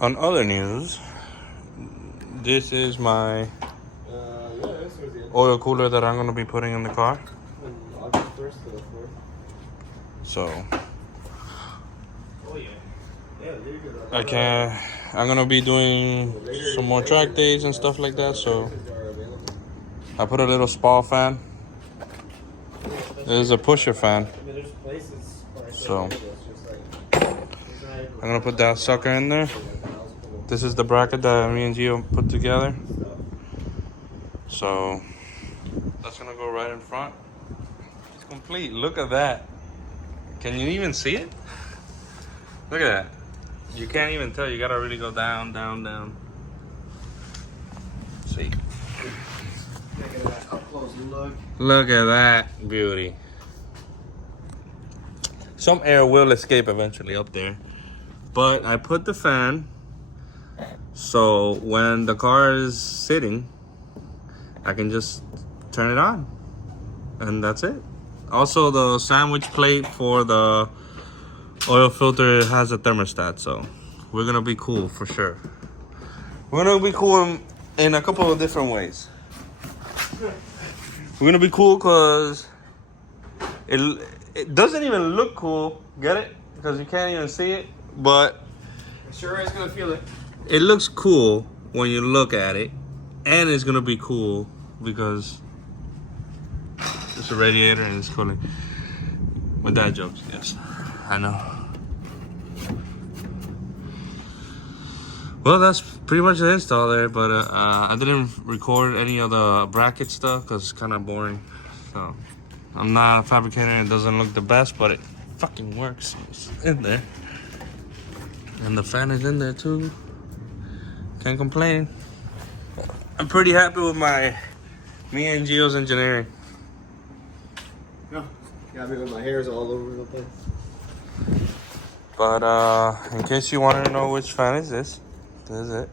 On other news, this is my oil cooler that I'm gonna be putting in the car. August 1st to the 4th. So Oh yeah. I'm gonna be doing some more track days and stuff like that. So I put a little Spal fan. This is a pusher fan. So I'm gonna put that sucker in there. This is the bracket that me and Gio put together. So that's gonna go right in front. It's complete. Look at that. Can you even see it? Look at that. You can't even tell. You gotta really go down, down, down. See. Look at that beauty. Some air will escape eventually up there. But I put the fan so when the car is sitting, I can just turn it on. And that's it. Also, the sandwich plate for the oil filter has a thermostat, so we're gonna be cool for sure. We're gonna be cool in a couple of different ways. We're gonna be cool because it doesn't even look cool, get it? Because you can't even see it, but it sure is gonna feel it. It looks cool when you look at it, and it's gonna be cool because it's a radiator and it's cooling. My dad jokes, yes, I know. Well, that's pretty much the install there, but I didn't record any of the bracket stuff because it's kind of boring. So I'm not a fabricator and it doesn't look the best, but it fucking works. It's in there. And the fan is in there too. Can't complain. I'm pretty happy with me and Gio's engineering. No, got me with my hairs all over the place. But in case you wanted to know which fan is this is it.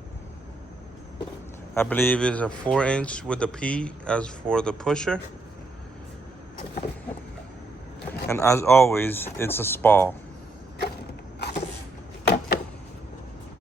I believe it's a 4-inch with a P as for the pusher. And as always, it's a Spal.